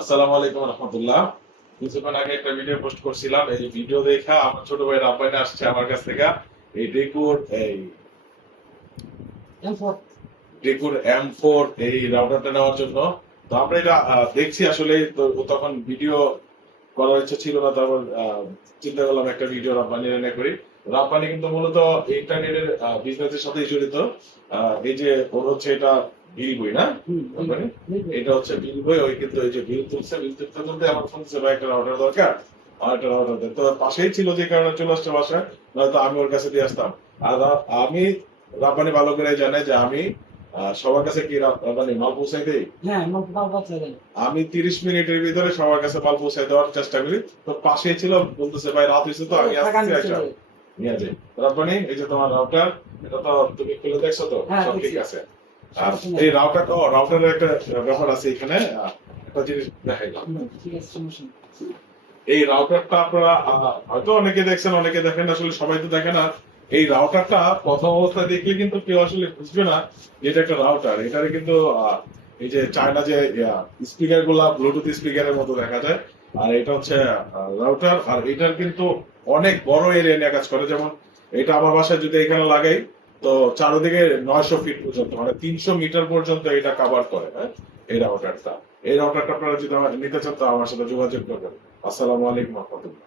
আসসালামু আলাইকুম রহমতুল্লাহ। কিছুক্ষণ আগে একটা ভিডিও পোস্ট করছিলাম, এই ভিডিও দেখা আমার ছোট ভাই রাব্বানি আসছে আমার কাছ থেকে এই ডেকুর M4 এই রাউটারটা নেওয়ার জন্য। তো আমরা এটা দেখছি আসলে, তো তখন ভিডিও করার ইচ্ছা ছিল না, তারপর চিন্তা করলাম একটা ভিডিও রাব্বানি এনে করি। রাব্বানি কিন্তু মূলত ইন্টারনেটের বিজনেসের সাথেই জড়িত। এই যে ওর হচ্ছে এটা বিল বই না, রাব্বানি? এটা হচ্ছে বিল বই। ওই কিন্তু এই যে বিল তুলছে, বিল তুলতে তুলতে আমার ফোন ছিল একটা রাউটার দরকার, আমার একটা রাউটার দেয়। তো পাশেই ছিল যে কারণে চলে আসছে বাসায়, নয়তো আমি ওর কাছে দিয়ে আসতাম। আর আমি, রাব্বানি ভালো করে জানে যে আমি সবার কাছে কি মানে মাল পৌঁছাই দেই। হ্যাঁ, মাল পৌঁছে দেন। আমি 30 মিনিটের ভিতরে সবার কাছে মাল পৌঁছাই দেওয়ার চেষ্টা করি। তো পাশেই ছিল, বলতেছে ভাই রাত হয়েছে তো আমি আসছি, আচ্ছা নিয়ে যাই। রাব্বানি, এই যে তোমার রাউটার, এটা তো তুমি খুলে দেখছো তো? হ্যাঁ, সব ঠিক দেখছি। আছে। আর এই রাউটারের একটা ব্যাপার আছে এখানে, একটা জিনিস দেখাইলাম। ঠিক আছে, সমস্যা নেই। এই রাউটারটা আপনারা হয়তো অনেকে দেখছেন, অনেকে দেখেন, আসলে সবাই তো দেখে না। এই রাউটারটা প্রথম অবস্থায় দেখলে কিন্তু কেউ আসলে বুঝবে না যে এটা একটা রাউটার। এটারে কিন্তু এই যে চায়না যে স্পিকার গুলা ব্লুটুথ স্পিকারের মতো দেখা যায়, আর এটা হচ্ছে রাউটার। আর এটার কিন্তু অনেক বড় এরিয়া নিয়ে কাজ করে। যেমন এটা আমার বাসায় যদি এখানে লাগাই, তো চারদিকে 900 ফিট পর্যন্ত, মানে 300 মিটার পর্যন্ত এটা কভার করে। হ্যাঁ, এই রাউটারটা আপনারা যদি নিতে চান তো আমার সাথে যোগাযোগ করবেন। আসসালামু আলাইকুম রহমতুল্লাহ।